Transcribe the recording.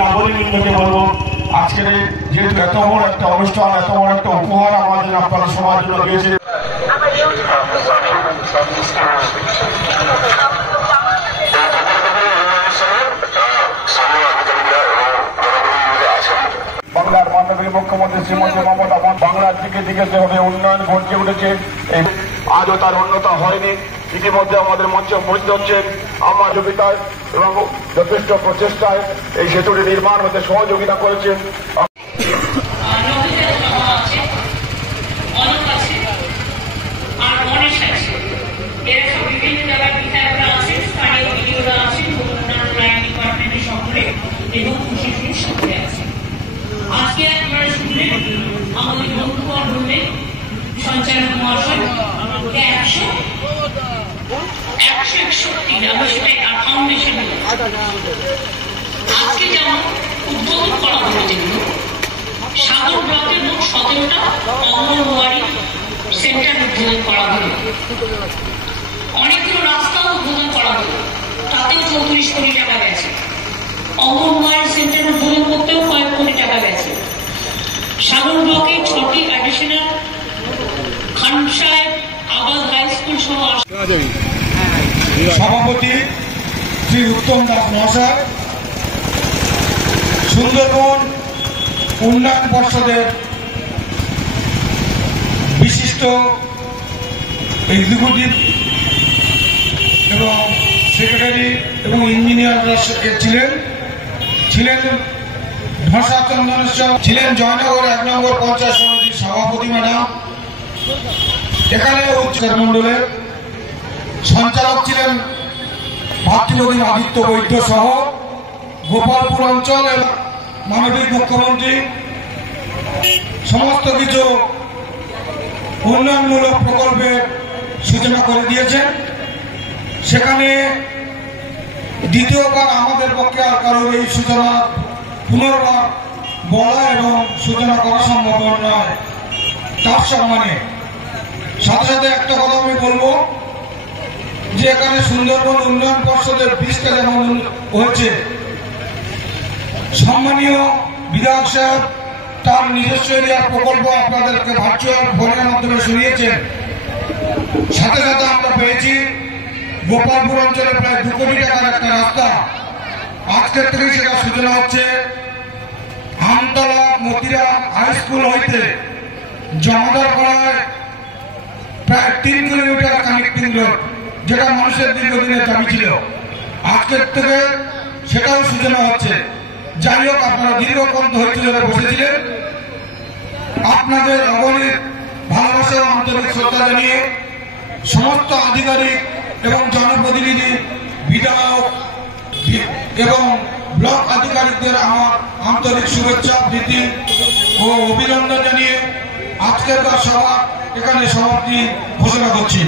নাগরিকবৃন্দকে বলবো, আজকের যেহেতু এত বড় একটা অনুষ্ঠান, এত বড় একটা উপহার আমাদের আপনারা সবার জন্য দিয়েছে, বাংলার মাননীয় মুখ্যমন্ত্রী শ্রীমতী মমতা বাংলার দিকে দিকে যেভাবে উন্নয়ন ঘটে উঠেছে, আজও তার উন্নত হয়নি। ইতিমধ্যে আমাদের মঞ্চে উপস্থিত হচ্ছে আমার যোগিতায় এবং যথেষ্ট প্রচেষ্টায় এই সেতুটি নির্মাণ হতে সহযোগিতা করেছেন। আজকে আপনারা শুনলেন আমাদের বন্ধুবর বললেন সঞ্চালক মহাশয় 161 আমরা সেটাই ফাউন্ডেশন আজকে যেমন উদ্বোধন করা হলো, যেগুলো সাগর ব্লকের মোট 17টা অঙ্গনওয়াড়ি সেন্টার উদ্বোধন করা হলো, অনেকগুলো রাস্তাও উদ্বোধন করা হলো, তাতেও 34 কোটি টাকা গেছে। অঙ্গনওয়াড়ি সেন্টার উদ্বোধন করতেও কয়েক কোটি টাকা গেছে। সাগর ব্লকে 6টি অ্যাডিশনাল খান সাহেব আবাস হাই স্কুল সহ সভাপতি শ্রী উত্তম দাস মহাশয়, সুন্দরবন উন্নয়ন পর্ষদের বিশিষ্ট এক্সিকিউটিভ এবং সেক্রেটারি এবং ইঞ্জিনিয়াররা ছিলেন ভাষা চন্দনেশ্বর, ছিলেন জয়নগর 1 নম্বর পঞ্চায়েত সমিতির সভাপতি ম্যাডাম, এখানে উচ্চের মন্ডলের সঞ্চালক ছিলেন ভাতৃপ্রতিম আদিত্য বৈদ্য সহ গোপালপুর অঞ্চল এবং মাননীয় মুখ্যমন্ত্রী সমস্ত কিছু উন্নয়নমূলক প্রকল্পের সূচনা করে দিয়েছেন। সেখানে দ্বিতীয়বার আমাদের পক্ষে আর কারোর এই সূচনা পুনর্বার বলা এবং সূচনা করা সম্ভব নয়। তার সম্মানে সাথে সাথে একটা কথা আমি বলবো যে এখানে সুন্দরবন উন্নয়ন পর্ষদের 20টা যেমন হয়েছে, সম্মানীয় বিধায়ক সাহেব তার নিজস্ব এরিয়ার প্রকল্প আপনাদেরকে ভার্চুয়াল ফোনের মাধ্যমে শুনিয়েছেন। সাথে সাথে আমরা পেয়েছি গোপালপুর অঞ্চলে প্রায় 2 কোটি টাকার একটা রাস্তা, আজকের থেকে সেটা সূচনা হচ্ছে। আমতলা মতিরা হাই স্কুল হইতে জমাদার পাড়ায় প্রায় 3 কিলোমিটার কানেক্টিং রোড, যেটা মানুষের দীর্ঘদিনের দাবি ছিল, আজকের থেকে সেটাও সূচনা হচ্ছে। যাই হোক, আপনারা দীর্ঘক্ষণ ধৈর্য ধরে বসেছিলেন। আপনাদের অগণিত ভালোবাসা ও আন্তরিক শ্রদ্ধা জানিয়ে সমস্ত আধিকারিক এবং জনপ্রতিনিধি, বিধায়ক এবং ব্লক আধিকারিকদের আমার আন্তরিক শুভেচ্ছা, প্রীতি ও অভিনন্দন জানিয়ে আজকের সভা এখানে সমাপ্তি ঘোষণা করছি।